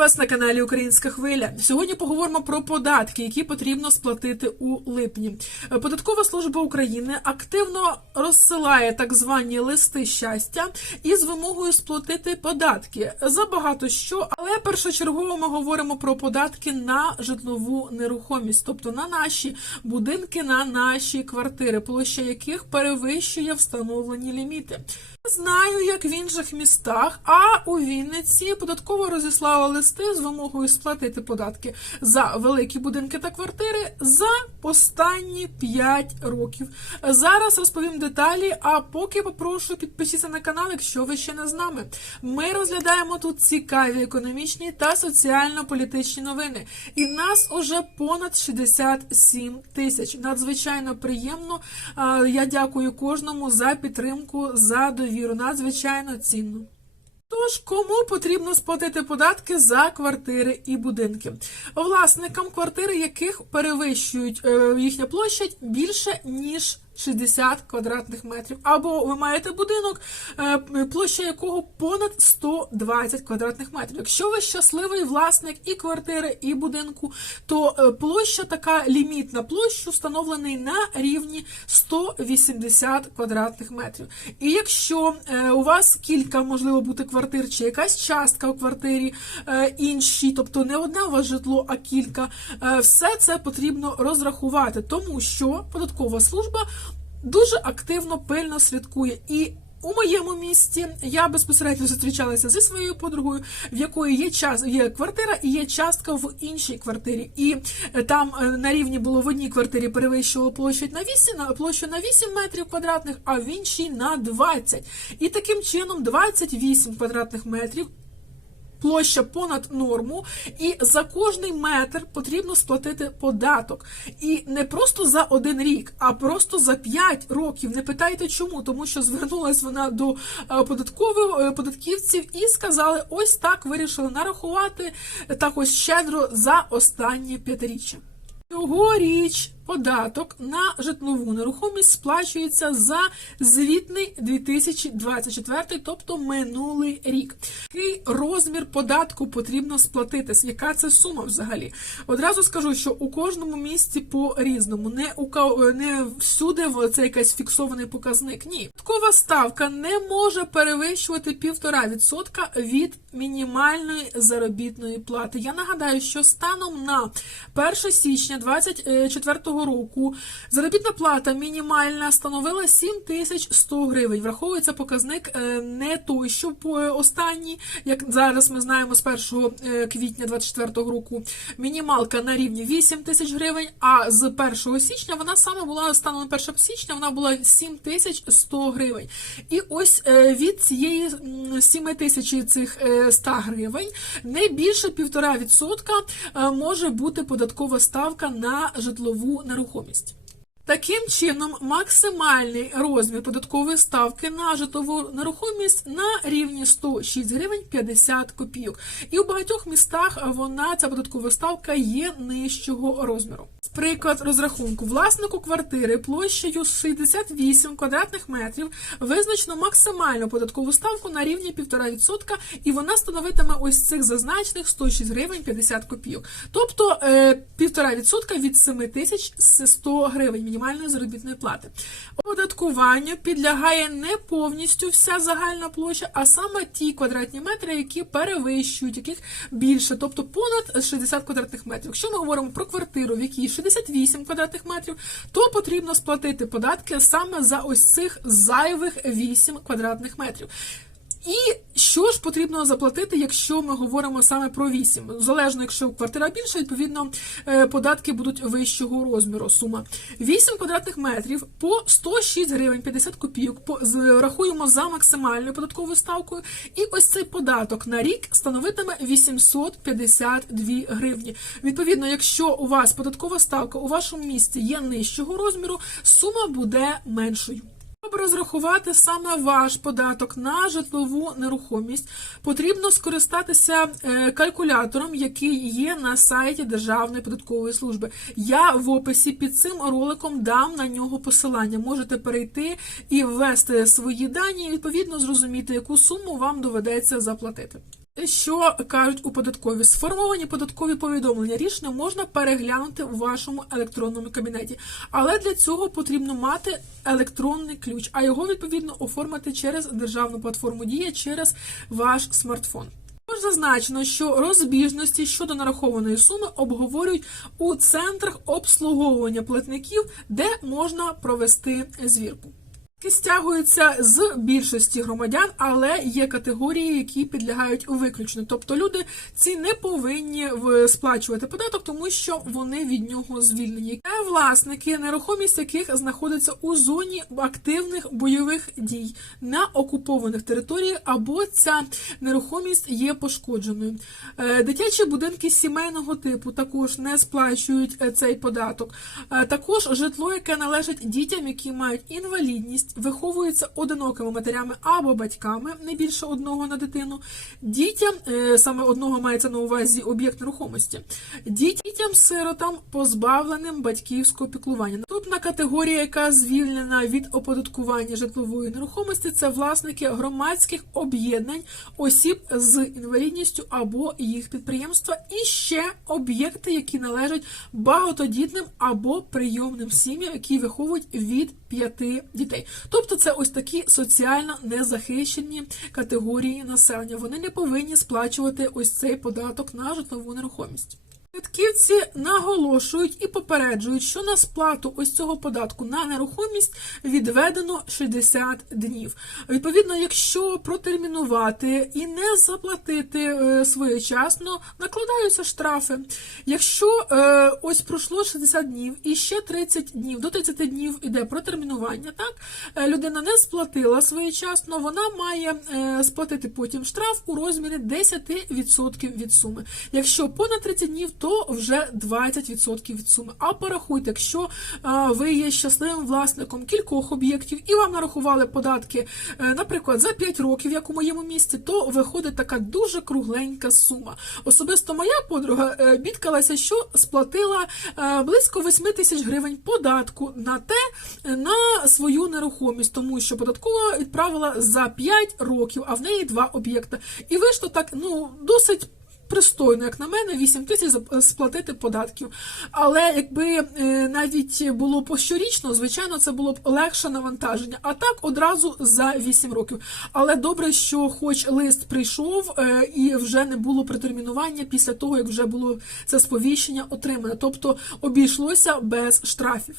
вас на каналі Українська Хвиля. Сьогодні поговоримо про податки, які потрібно сплатити у липні. Податкова служба України активно розсилає так звані листи щастя із вимогою сплатити податки за багато що, але першочергово ми говоримо про податки на житлову нерухомість, тобто на наші будинки, на наші квартири, площа яких перевищує встановлені ліміти. Знаю, як в інших містах, а у Вінниці податково розіслала листи з вимогою сплатити податки за великі будинки та квартири за останні 5 років. Зараз розповім деталі, а поки попрошу підпишіться на канал, якщо ви ще не з нами. Ми розглядаємо тут цікаві економічні та соціально-політичні новини. І нас уже понад 67 тисяч. Надзвичайно приємно. Я дякую кожному за підтримку, за довіру. Надзвичайно цінно. Тож, кому потрібно сплатити податки за квартири і будинки? Власникам квартири, яких перевищують е, їхня площадь більше ніж 60 квадратних метрів. Або ви маєте будинок, е, площа якого понад 120 квадратних метрів. Якщо ви щасливий власник і квартири, і будинку, то е, площа така ліміт на площу встановлений на рівні 180 квадратних метрів. І якщо е, у вас кілька можливо бути квартир, чи якась частка у квартирі іншій, тобто не одне у вас житло, а кілька, все це потрібно розрахувати, тому що податкова служба дуже активно пильно слідкує і. У моєму місті я безпосередньо зустрічалася зі своєю подругою, в якої є час, є квартира і є частка в іншій квартирі. І е, там е, на рівні було в одній квартирі перевищувало площадь на 8, на площу на 8 метрів квадратних, а в іншій на 20. І таким чином 28 квадратних метрів площа понад норму, і за кожний метр потрібно сплатити податок. І не просто за один рік, а просто за 5 років. Не питайте чому, тому що звернулась вона до е, податкових е, податківців і сказали: ось так вирішили нарахувати так ось щедро за останнє п'ятиріччя. Цьогоріч податок на житлову нерухомість сплачується за звітний 2024, тобто минулий рік. Який розмір податку потрібно сплатити? Яка це сума взагалі? Одразу скажу, що у кожному місці по різному, не у не всюди це якийсь фіксований показник. Ні, податкова ставка не може перевищувати 1,5% від мінімальної заробітної плати. Я нагадаю, що станом на 1 січня 2024 року заробітна плата мінімальна становила 7100 гривень. Враховується показник е, не той, що по останній, як зараз ми знаємо з 1 е, квітня 2024 року. Мінімалка на рівні 8 тисяч гривень, а з 1 січня вона саме була станом на 1 січня, вона була 7100 гривень. І ось е, від цієї м, 7 тисяч цих е, 100 гривень не більше 1,5% е, може бути податкова ставка на житлову нерухомість. Таким чином, максимальний розмір податкової ставки на житлову нерухомість на рівні 106 гривень 50 копійок. І у багатьох містах вона ця податкова ставка є нижчого розміру. Приклад розрахунку власнику квартири площею 68 квадратних метрів визначено максимальну податкову ставку на рівні 1,5%, і вона становитиме ось цих зазначених 106 гривень 50 копійок. Тобто е, 1,5% від 7100 гривень мінімальної заробітної плати. Оподаткуванню підлягає не повністю вся загальна площа, а саме ті квадратні метри, які перевищують, яких більше, тобто понад 60 квадратних метрів. Якщо ми говоримо про квартиру, в якій 68 квадратних метрів, то потрібно сплатити податки саме за ось цих зайвих 8 квадратних метрів. І що ж потрібно заплатити, якщо ми говоримо саме про 8? Залежно, якщо квартира більша, відповідно е, податки будуть вищого розміру. Сума 8 квадратних метрів по 106 гривень 50 копійок. Рахуємо за максимальною податковою ставкою. І ось цей податок на рік становитиме 852 гривні. Відповідно, якщо у вас податкова ставка у вашому місті є нижчого розміру, сума буде меншою. Щоб розрахувати саме ваш податок на житлову нерухомість, потрібно скористатися е, калькулятором, який є на сайті Державної податкової служби. Я в описі під цим роликом дам на нього посилання. Можете перейти і ввести свої дані, і відповідно зрозуміти, яку суму вам доведеться заплатити. Що кажуть у податкові? Сформовані податкові повідомлення рішення можна переглянути у вашому електронному кабінеті, але для цього потрібно мати електронний ключ, а його відповідно оформити через державну платформу Дія через ваш смартфон. Також зазначено, що розбіжності щодо нарахованої суми обговорюють у центрах обслуговування платників, де можна провести звірку. Стягуються з більшості громадян, але є категорії, які підлягають виключно. Тобто люди ці не повинні сплачувати податок, тому що вони від нього звільнені. Це власники, нерухомість яких знаходиться у зоні активних бойових дій на окупованих територіях, або ця нерухомість є пошкодженою. Е, Дитячі будинки сімейного типу також не сплачують е, цей податок. Е, Також житло, яке належить дітям, які мають інвалідність, виховуються одинокими матерями або батьками, не більше одного на дитину. Дітям е, саме одного мається на увазі об'єкт нерухомості. Дітям сиротам позбавленим батьківського піклування. Наступна категорія, яка звільнена від оподаткування житлової нерухомості, це власники громадських об'єднань осіб з інвалідністю або їх підприємства, і ще об'єкти, які належать багатодітним або прийомним сім'ям, які виховують від п'яти дітей. Тобто, це ось такі соціально незахищені категорії населення. Вони не повинні сплачувати ось цей податок на житлову нерухомість. Податківці наголошують і попереджують, що на сплату ось цього податку на нерухомість відведено 60 днів. Відповідно, якщо протермінувати і не заплатити е, своєчасно, накладаються штрафи. Якщо е, ось пройшло 60 днів і ще 30 днів, до 30 днів іде протермінування, так е, людина не сплатила своєчасно, вона має сплатити потім штраф у розмірі 10% від суми. Якщо понад 30 днів, то вже 20% від суми. А порахуйте, якщо а, ви є щасливим власником кількох об'єктів і вам нарахували податки, е, наприклад, за 5 років, як у моєму місті, то виходить така дуже кругленька сума. Особисто моя подруга е, бідкалася, що сплатила е, близько 8 тисяч гривень податку на те, е, на свою нерухомість, тому що податкова відправила за 5 років, а в неї два об'єкти. І вийшло так, ну, досить пристойно, як на мене, 8 тисяч зап- сплатити податків. Але якби е, навіть було по щорічно, звичайно, це було б легше навантаження. А так одразу за 8 років. Але добре, що хоч лист прийшов е, і вже не було претермінування після того, як вже було це сповіщення отримане. Тобто обійшлося без штрафів.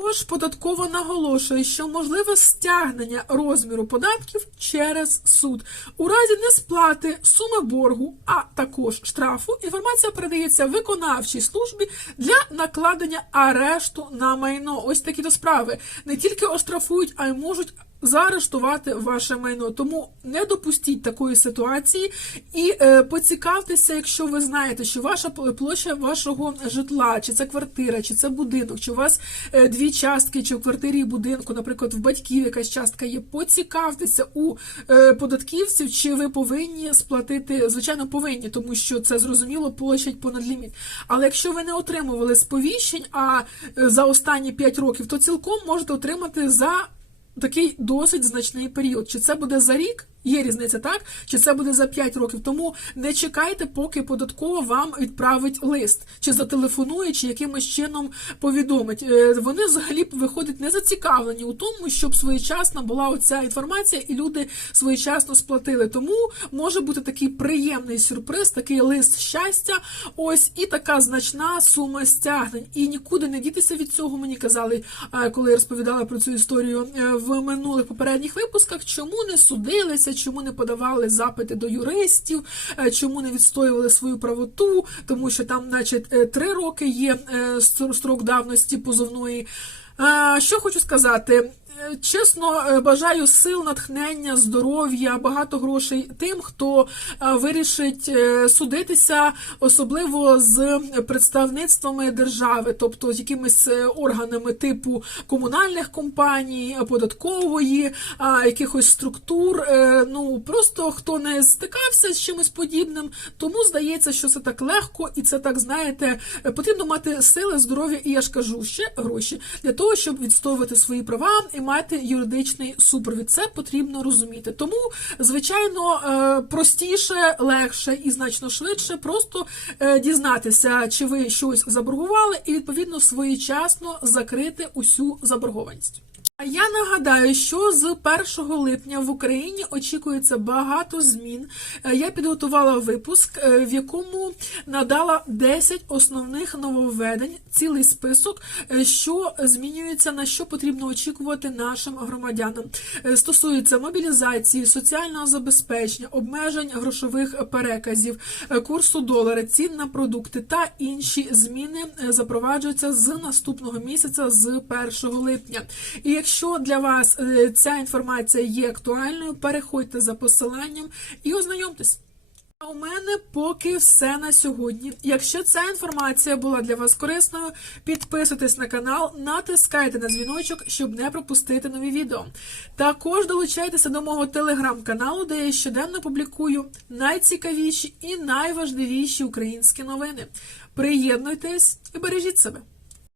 Також податково наголошує, що можливе стягнення розміру податків через суд. У разі несплати суми боргу, а також штрафу, інформація передається виконавчій службі для накладення арешту на майно. Ось такі то справи. Не тільки оштрафують, а й можуть. Заарештувати ваше майно, тому не допустіть такої ситуації і е, поцікавтеся, якщо ви знаєте, що ваша пл- площа вашого житла, чи це квартира, чи це будинок, чи у вас е, дві частки, чи в квартирі будинку, наприклад, в батьків якась частка є. Поцікавтеся у е, податківців, чи ви повинні сплатити, звичайно, повинні, тому що це зрозуміло площадь понад ліміт. Але якщо ви не отримували сповіщень, а е, за останні 5 років, то цілком можете отримати за такий досить значний період. Чи це буде за рік? Є різниця, так? Чи це буде за 5 років? Тому не чекайте, поки податкова вам відправить лист, чи зателефонує, чи якимось чином повідомить. Е, Вони взагалі виходять не зацікавлені у тому, щоб своєчасно була оця інформація, і люди своєчасно сплатили. Тому може бути такий приємний сюрприз, такий лист щастя. Ось і така значна сума стягнень. І нікуди не дітися від цього. Мені казали, е, коли я розповідала про цю історію е, в минулих попередніх випусках, чому не судилися, чому не подавали запити до юристів, е, чому не відстоювали свою правоту, тому що там, значить, е, три роки є е, строк давності позовної. Що хочу сказати. Е, Чесно, е, бажаю сил, натхнення, здоров'я, багато грошей тим, хто е, вирішить судитися, особливо з представництвами держави, тобто з якимись органами типу комунальних компаній, податкової, якихось структур. Ну просто хто не стикався з чимось подібним, тому здається, що це так легко і це так, знаєте, потрібно мати сили, здоров'я і я ж кажу ще гроші для того, щоб відстоювати свої права. І мати юридичний супровід. Це потрібно розуміти. Тому, звичайно, е, простіше, легше і значно швидше просто е, дізнатися, чи ви щось заборгували, і відповідно своєчасно закрити усю заборгованість. А я нагадаю, що з 1 липня в Україні очікується багато змін. Е, Я підготувала випуск, е, в якому надала 10 основних нововведень, цілий список, е, що змінюється, на що потрібно очікувати нашим громадянам. Стосується мобілізації, соціального забезпечення, обмежень грошових переказів, курсу долара, цін на продукти та інші зміни запроваджуються з наступного місяця, з 1 липня. І якщо для вас е, ця інформація є актуальною, переходьте за посиланням і ознайомтесь. А у мене поки все на сьогодні. Якщо ця інформація була для вас корисною, підписуйтесь на канал, натискайте на дзвіночок, щоб не пропустити нові відео. Також долучайтеся до мого телеграм-каналу, де я щоденно публікую найцікавіші і найважливіші українські новини. Приєднуйтесь і бережіть себе.